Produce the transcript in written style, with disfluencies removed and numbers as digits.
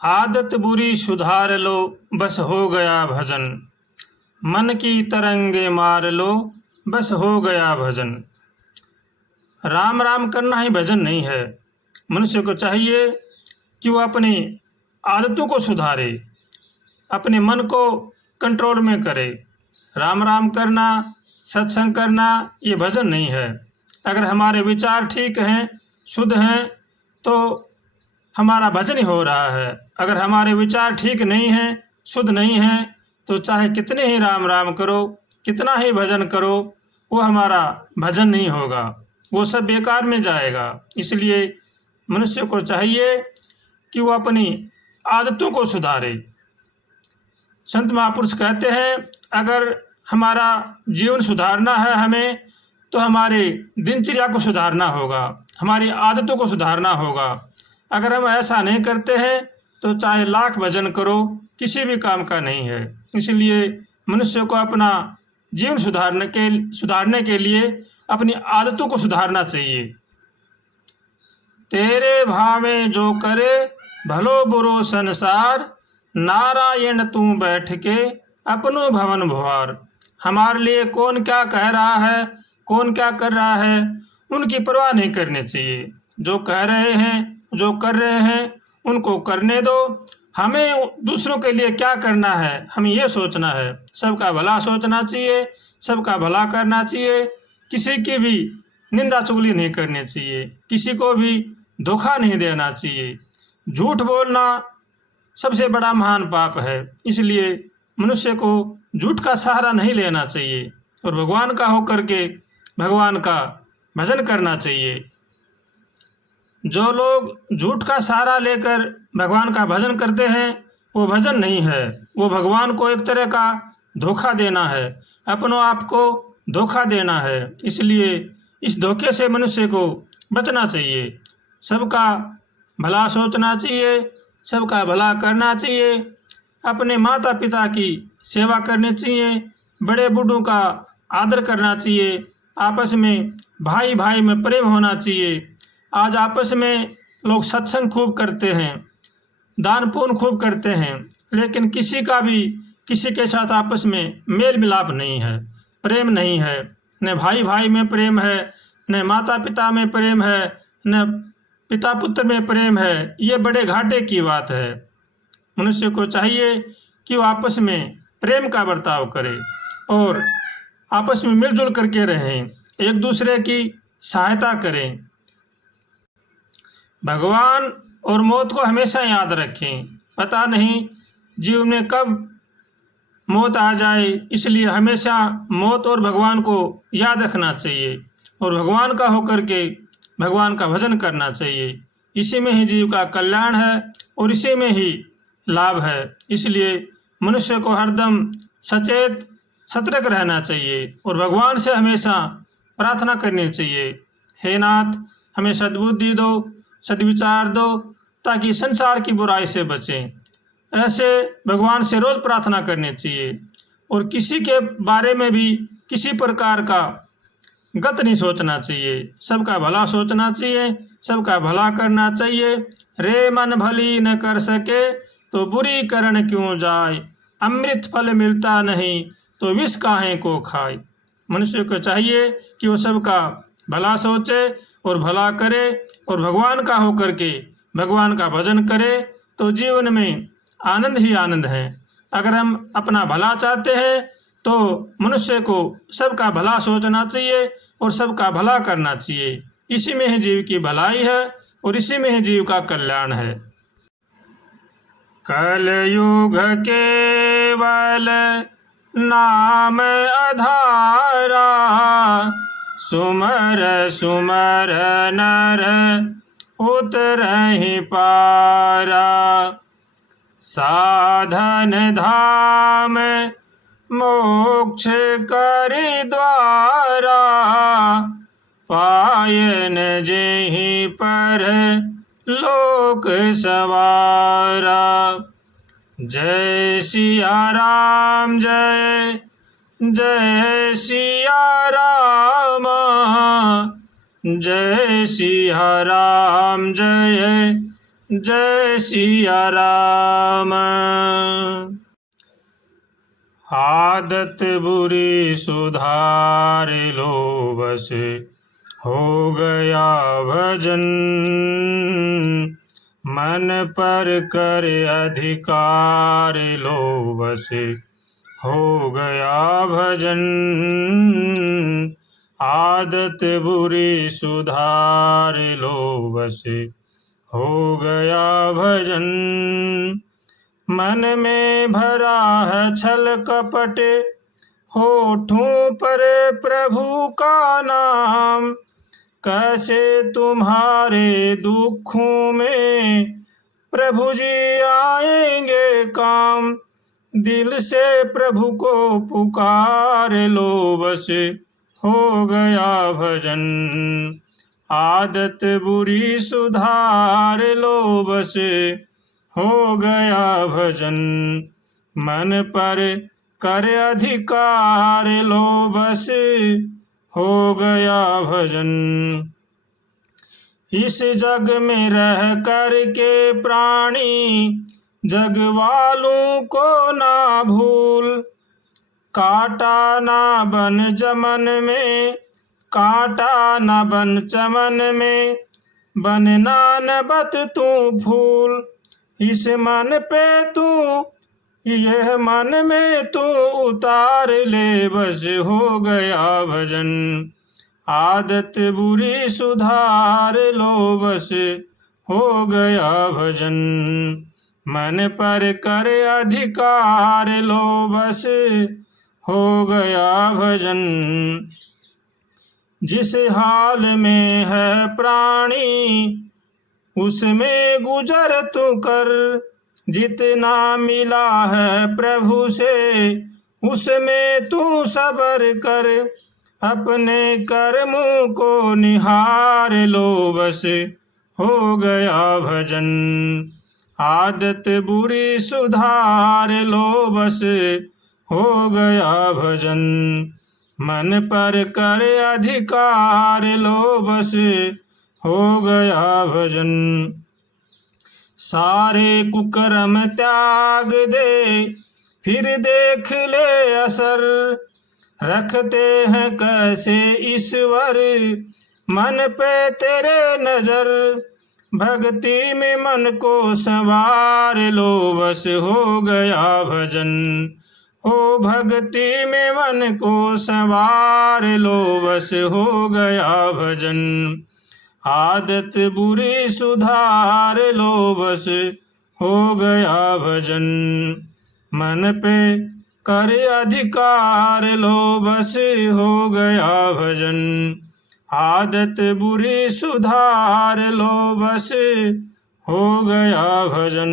आदत बुरी सुधार लो, बस हो गया भजन। मन की तरंगे मार लो, बस हो गया भजन। राम राम करना ही भजन नहीं है। मनुष्य को चाहिए कि वो अपनी आदतों को सुधारे, अपने मन को कंट्रोल में करे। राम राम करना, सत्संग करना ये भजन नहीं है। अगर हमारे विचार ठीक हैं, शुद्ध हैं, तो हमारा भजन ही हो रहा है। अगर हमारे विचार ठीक नहीं हैं, शुद्ध नहीं हैं, तो चाहे कितने ही राम राम करो, कितना ही भजन करो, वो हमारा भजन नहीं होगा, वो सब बेकार में जाएगा। इसलिए मनुष्य को चाहिए कि वो अपनी आदतों को सुधारे। संत महापुरुष कहते हैं, अगर हमारा जीवन सुधारना है हमें, तो हमारे दिनचर्या को सुधारना होगा, हमारी आदतों को सुधारना होगा। अगर हम ऐसा नहीं करते हैं तो चाहे लाख भजन करो, किसी भी काम का नहीं है। इसलिए मनुष्य को अपना जीवन सुधारने के लिए अपनी आदतों को सुधारना चाहिए। तेरे भावे जो करे भलो बुरो संसार, नारायण तू बैठ के अपनो भवन भुआर। हमारे लिए कौन क्या कह रहा है, कौन क्या कर रहा है, उनकी परवाह नहीं करनी चाहिए। जो कह रहे हैं, जो कर रहे हैं, उनको करने दो। हमें दूसरों के लिए क्या करना है, हमें ये सोचना है। सबका भला सोचना चाहिए, सबका भला करना चाहिए, किसी की भी निंदा चुगली नहीं करनी चाहिए, किसी को भी धोखा नहीं देना चाहिए। झूठ बोलना सबसे बड़ा महान पाप है। इसलिए मनुष्य को झूठ का सहारा नहीं लेना चाहिए और भगवान का होकर के भगवान का भजन करना चाहिए। जो लोग झूठ का सहारा लेकर भगवान का भजन करते हैं, वो भजन नहीं है, वो भगवान को एक तरह का धोखा देना है, अपनों आप को धोखा देना है। इसलिए इस धोखे से मनुष्य को बचना चाहिए। सबका भला सोचना चाहिए, सबका भला करना चाहिए, अपने माता पिता की सेवा करनी चाहिए, बड़े बूढ़ों का आदर करना चाहिए, आपस में भाई भाई में प्रेम होना चाहिए। आज आपस में लोग सत्संग खूब करते हैं, दान पुण्य खूब करते हैं, लेकिन किसी का भी किसी के साथ आपस में मेल मिलाप नहीं है, प्रेम नहीं है। न भाई भाई में प्रेम है, न माता पिता में प्रेम है, न पिता पुत्र में प्रेम है। ये बड़े घाटे की बात है। मनुष्य को चाहिए कि वो आपस में प्रेम का बर्ताव करे और आपस में मिलजुल करके रहें, एक दूसरे की सहायता करें। भगवान और मौत को हमेशा याद रखें। पता नहीं जीवन में कब मौत आ जाए, इसलिए हमेशा मौत और भगवान को याद रखना चाहिए और भगवान का होकर के भगवान का भजन करना चाहिए। इसी में ही जीव का कल्याण है और इसी में ही लाभ है। इसलिए मनुष्य को हरदम सचेत सतर्क रहना चाहिए और भगवान से हमेशा प्रार्थना करनी चाहिए, हे नाथ हमें सद्बुद्धि दो, सद्विचार दो, ताकि संसार की बुराई से बचें। ऐसे भगवान से रोज़ प्रार्थना करनी चाहिए और किसी के बारे में भी किसी प्रकार का गलत नहीं सोचना चाहिए, सबका भला सोचना चाहिए, सबका भला करना चाहिए। रे मन भली न कर सके तो बुरी करण क्यों जाए, अमृत फल मिलता नहीं तो विष काहे को खाए। मनुष्य को चाहिए कि वो सबका भला सोचे और भला करे और भगवान का होकर के भगवान का भजन करे, तो जीवन में आनंद ही आनंद है। अगर हम अपना भला चाहते हैं तो मनुष्य को सबका भला सोचना चाहिए और सबका भला करना चाहिए। इसी में ही जीव की भलाई है और इसी में ही जीव का कल्याण है। कलयुग केवल नाम आधारा, सुमर सुमर नर उतरहि पारा। साधन धाम मोक्ष करि द्वारा, पायन जेहि पर लोक सवारा। जय सिया राम जय जय सिया राम, जय सिया राम जय जय सिया राम। आदत बुरी सुधार लो बस हो गया भजन, मन पर कर अधिकार लो बस हो गया भजन। आदत बुरी सुधार लो बस हो गया भजन। मन में भरा है छल कपट, होठों पर प्रभु का नाम। कैसे तुम्हारे दुखों में प्रभु जी आएंगे काम। दिल से प्रभु को पुकार लो बस हो गया भजन। आदत बुरी सुधार लो बस हो गया भजन। मन पर कर अधिकार लो बस हो गया भजन। इस जग में रह कर के प्राणी जग वालों को ना भूल। काटा ना बन चमन में, काटा न बन चमन में, बनना न बत तू फूल। इस मन पे तू यह मन में तू उतार ले बस हो गया भजन। आदत बुरी सुधार लो बस हो गया भजन। मन पर कर अधिकार लो बस हो गया भजन। जिस हाल में है प्राणी उसमें गुजर तू कर। जितना मिला है प्रभु से उसमें तू सब्र कर। अपने कर्मों को निहार लो बस हो गया भजन। आदत बुरी सुधार लो बस हो गया भजन। मन पर कर अधिकार लो बस हो गया भजन। सारे कुकर्म त्याग दे फिर देख ले असर। रखते हैं कैसे ईश्वर मन पे तेरे नजर। भक्ति में मन को संवार लो बस हो गया भजन। हो भक्ति में मन को संवार लो बस हो गया भजन। आदत बुरी सुधार लो बस हो गया भजन। मन पे कर अधिकार लो बस हो गया भजन। आदत बुरी सुधार लो बस हो गया भजन।